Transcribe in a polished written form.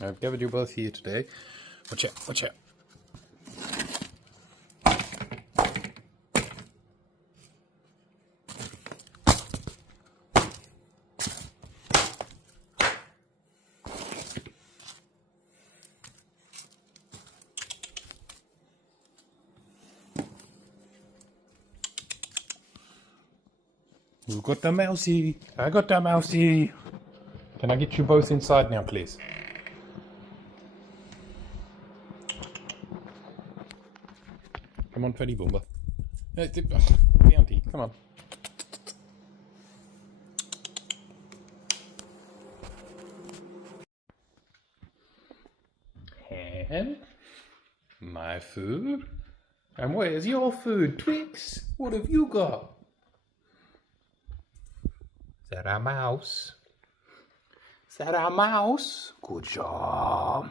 I've gathered you both here today. Watch out, watch out. Who got the mousey? I got the mousey. Can I get you both inside now, please? Come on, Freddy Boomba. Bounty, come on. And my food. And where's your food, Twix? What have you got? Is that a mouse? Is that a mouse? Good job.